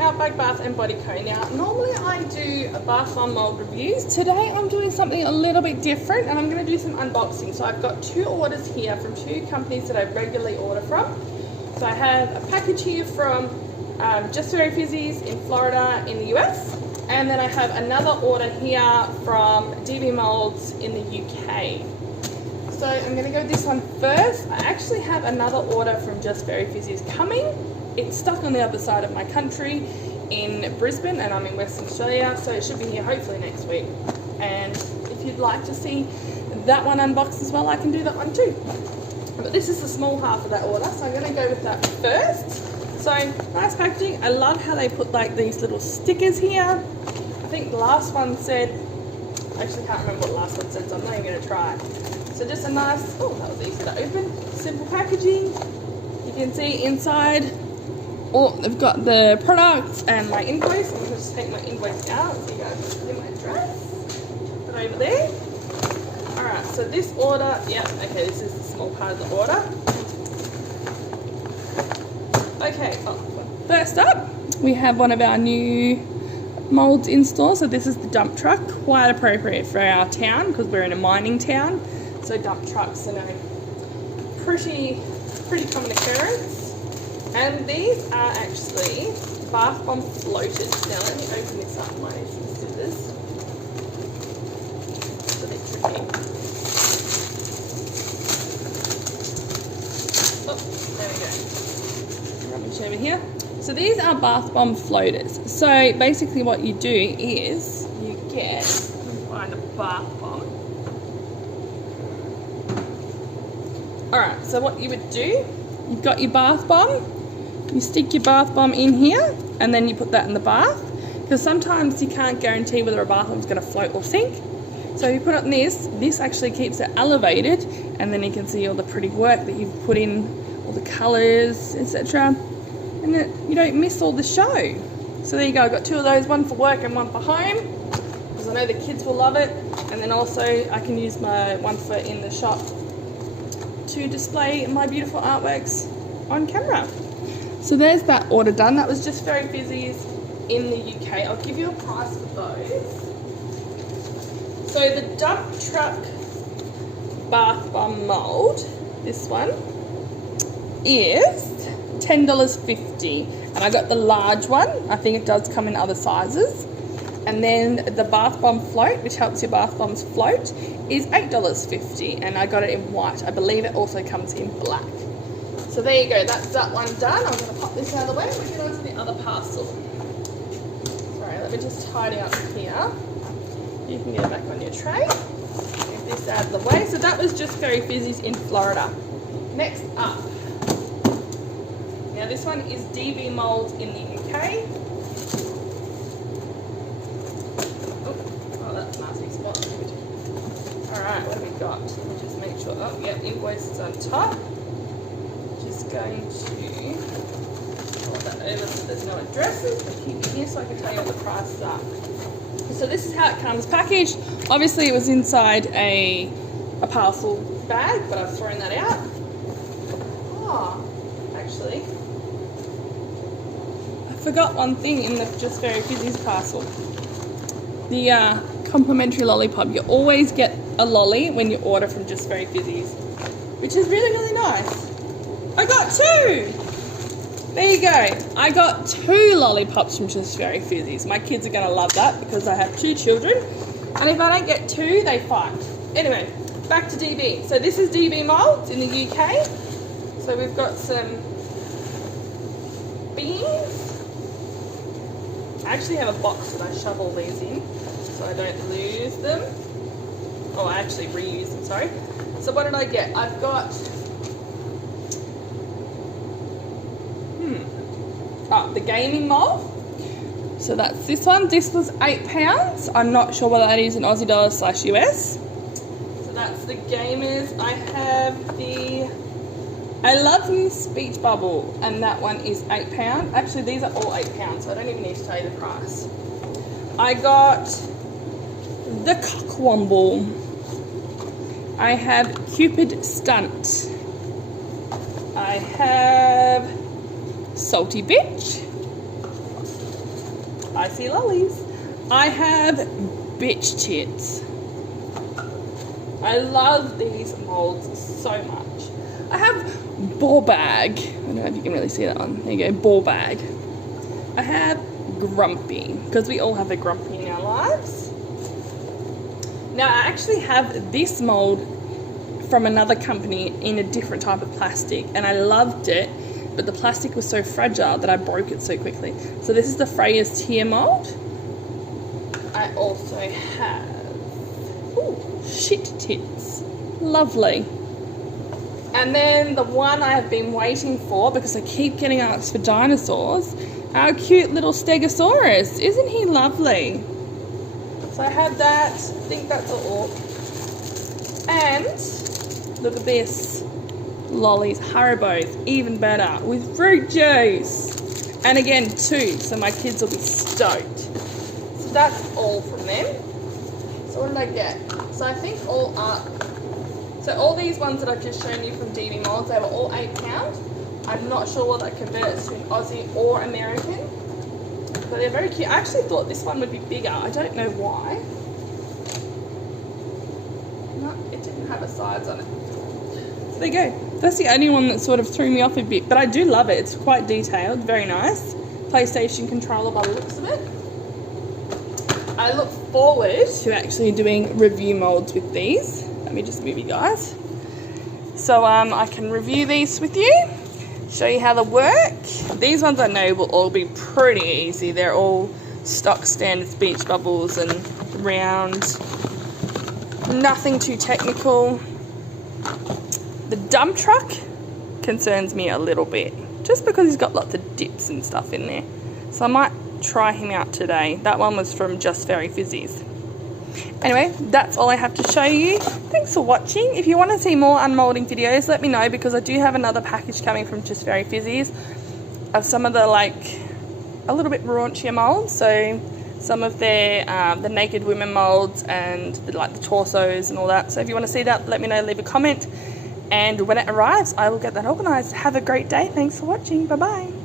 Outback Bath and Body Co. Now, normally I do a bath bomb mold reviews. Today I'm doing something a little bit different and I'm going to do some unboxing. So I've got 2 orders here from 2 companies that I regularly order from. So I have a package here from Just Very Fizzies in Florida in the US. And then I have another order here from DB Moulds in the UK. So I'm going to go with this one first. I actually have another order from Just Very Fizzies coming. It's stuck on the other side of my country in Brisbane and I'm in Western Australia, so it should be here hopefully next week. And if you'd like to see that one unboxed as well, I can do that one too. But this is the small half of that order, so I'm going to go with that first. So nice packaging. I love how they put like these little stickers here. I think the last one said, I actually can't remember what the last one said, so I'm not even going to try. So just a nice, oh that was easy to open, simple packaging. You can see inside, oh, they've got the products and my invoice. I'm going to just take my invoice out so you guys can see my address. Put it over there. Alright, so this order, yeah, okay, this is the small part of the order. Okay, first up, we have one of our new moulds in store. So this is the dump truck, quite appropriate for our town because we're in a mining town. So dump trucks are a pretty common occurrence. And these are actually bath bomb floated. Now let me open this up with some scissors. It's a bit tricky. Oh, there we go. Rubbish over here. So these are bath bomb floaters. So basically what you do is you get, find a bath bomb. Alright, so what you would do, you've got your bath bomb. You stick your bath bomb in here and then you put that in the bath, because sometimes you can't guarantee whether a bath bomb is going to float or sink. So if you put it in this actually keeps it elevated, and then you can see all the pretty work that you've put in, all the colours, etc. And you don't miss all the show. So there you go, I've got 2 of those, one for work and one for home, because I know the kids will love it. And then also I can use my one for in the shop to display my beautiful artworks on camera. So there's that order done. That was Just Very Fizzies in the UK. I'll give you a price for those. So the dump truck bath bomb mould, this one, is $10.50. And I got the large one. I think it does come in other sizes. And then the bath bomb float, which helps your bath bombs float, is $8.50. And I got it in white. I believe it also comes in black. So there you go, that's that one done. I'm going to pop this out of the way and we'll get on to the other parcel. Sorry, let me just tidy up here. You can get it back on your tray. Get this out of the way. So that was Just Very Fizzies in Florida. Next up. Now this one is DB Moulds in the UK. Oh, that's a nasty spot. Alright, what have we got? Let me just make sure. Oh, yeah, invoice is on top. Going to hold that over so there's no addresses, but keep it here so I can tell you what the prices are. So this is how it comes packaged. Obviously it was inside a parcel bag, but I've thrown that out. Oh, actually, I forgot one thing in the Just Very Fizzies parcel. The complimentary lollipop. You always get a lolly when you order from Just Very Fizzies, which is really nice. I got 2! There you go. I got 2 lollipops from Just Very Fizzies. My kids are going to love that because I have 2 children. And if I don't get 2, they fight. Anyway, back to DB. So this is DB Moulds in the UK. So we've got some beans. I actually have a box that I shove all these in so I don't lose them. Oh, I actually reuse them, sorry. So what did I get? I've got... the gaming mould. So that's this one. This was £8. I'm not sure what that is in Aussie dollars / US. So that's the gamers. I have the I Love You speech bubble, and that one is £8. Actually, these are all £8, so I don't even need to tell you the price. I got the cockwomble. I have Cupid Stunt. I have Salty Bitch. spicy lollies. I have bitch tits. I love these molds so much. I have ball bag. I don't know if you can really see that one. There you go, ball bag. I have grumpy, because we all have a grumpy in our lives. Now I actually have this mold from another company in a different type of plastic, and I loved it, but the plastic was so fragile that I broke it so quickly. So this is the Freya's Tear mold. I also have, ooh, shit tits. Lovely. And then the one I have been waiting for, because I keep getting asked for dinosaurs, our cute little Stegosaurus. Isn't he lovely? So I have that. I think that's all. And look at this. Lollies, Haribos, even better, with fruit juice. And again, 2, so my kids will be stoked. So that's all from them. So what did I get? So I think all up. So all these ones that I've just shown you from DB Moulds, they were all £8. I'm not sure what that converts to in Aussie or American, but they're very cute. I actually thought this one would be bigger. I don't know why. No, it didn't have a size on it. So there you go. That's the only one that sort of threw me off a bit, but I do love it. It's quite detailed, very nice. PlayStation controller by the looks of it. I look forward to actually doing review molds with these. Let me just move you guys. So I can review these with you, show you how they work. These ones I know will all be pretty easy. They're all stock standards beach bubbles and round. Nothing too technical. The dump truck concerns me a little bit, just because he's got lots of dips and stuff in there. So I might try him out today. That one was from Just Very Fizzies. Anyway, that's all I have to show you. Thanks for watching. If you want to see more unmolding videos, let me know, because I do have another package coming from Just Very Fizzies of some of the, like, a little bit raunchier molds. So some of their the naked women molds and the torsos and all that. So if you want to see that, let me know, leave a comment, and when it arrives I will get that organised. Have a great day. Thanks for watching. Bye bye.